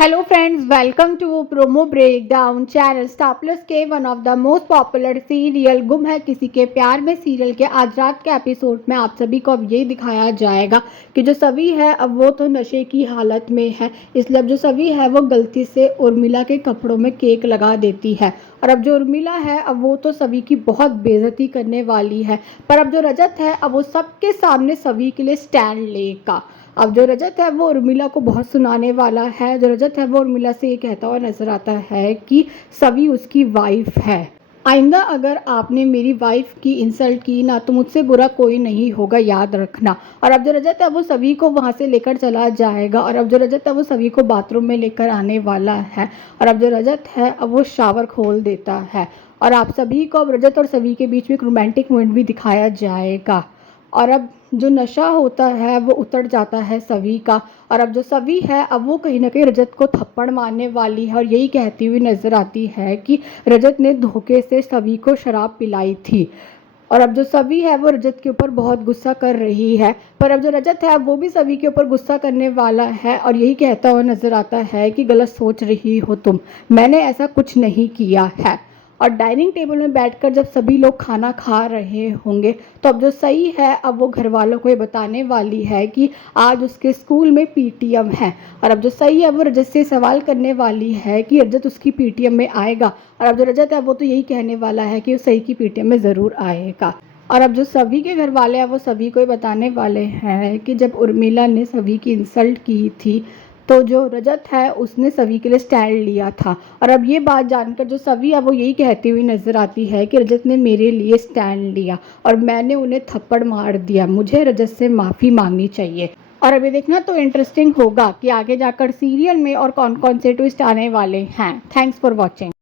Hello friends, welcome to Promo Breakdown channel Star Plus के one of the most popular serial गुम है किसी के प्यार में सीरियल के आज रात के एपिसोड में आप सभी को अब यही दिखाया जाएगा कि जो सवी है अब वो तो नशे की हालत में है, इसलिए अब जो सवी है वो गलती से उर्मिला के कपड़ों में केक लगा देती है। और अब जो उर्मिला है अब वो तो सवी की बहुत बेइज्जती करने वाली है, पर अब जो रजत है अब वो सबके सामने सवी के लिए स्टैंड लेगा। अब जो रजत है वो उर्मिला को बहुत सुनाने वाला है। जो रजत है वो उर्मिला से ये कहता हुआ नजर आता है कि सभी उसकी वाइफ है, आइंदा अगर आपने मेरी वाइफ की इंसल्ट की ना तो मुझसे बुरा कोई नहीं होगा, याद रखना। और अब जो रजत है वो सभी को वहाँ से लेकर चला जाएगा और अब जो रजत है वो सभी को बाथरूम में लेकर आने वाला है। और अब जो रजत है अब वो शावर खोल देता है और आप सभी को अब रजत और सभी के बीच में एक रोमांटिक मोमेंट भी दिखाया जाएगा। और अब जो नशा होता है वो उतर जाता है सवी का। और अब जो सवी है अब वो कहीं ना कहीं रजत को थप्पड़ मारने वाली है और यही कहती हुई नजर आती है कि रजत ने धोखे से सवी को शराब पिलाई थी। और अब जो सवी है वो रजत के ऊपर बहुत गुस्सा कर रही है, पर अब जो रजत है वो भी सवी के ऊपर गुस्सा करने वाला है और यही कहता हुआ नजर आता है कि गलत सोच रही हो तुम, मैंने ऐसा कुछ नहीं किया है। और डाइनिंग टेबल में बैठकर जब सभी लोग खाना खा रहे होंगे तो अब जो सही है अब वो घर वालों को ये बताने वाली है कि आज उसके स्कूल में पीटीएम है। और अब जो सही है वो रजत से सवाल करने वाली है कि रजत उसकी पीटीएम में आएगा। और अब जो रजत है वो तो यही कहने वाला है कि वो सही की पीटीएम में ज़रूर आएगा। और अब जो सभी के घर वाले हैं वो सभी को ये बताने वाले हैं कि जब उर्मिला ने सभी की इंसल्ट की थी तो जो रजत है उसने सभी के लिए स्टैंड लिया था। और अब ये बात जानकर जो सभी है वो यही कहती हुई नजर आती है कि रजत ने मेरे लिए स्टैंड लिया और मैंने उन्हें थप्पड़ मार दिया, मुझे रजत से माफ़ी मांगनी चाहिए। और अभी देखना तो इंटरेस्टिंग होगा कि आगे जाकर सीरियल में और कौन कौन से ट्विस्ट आने वाले हैं। Thanks for watching.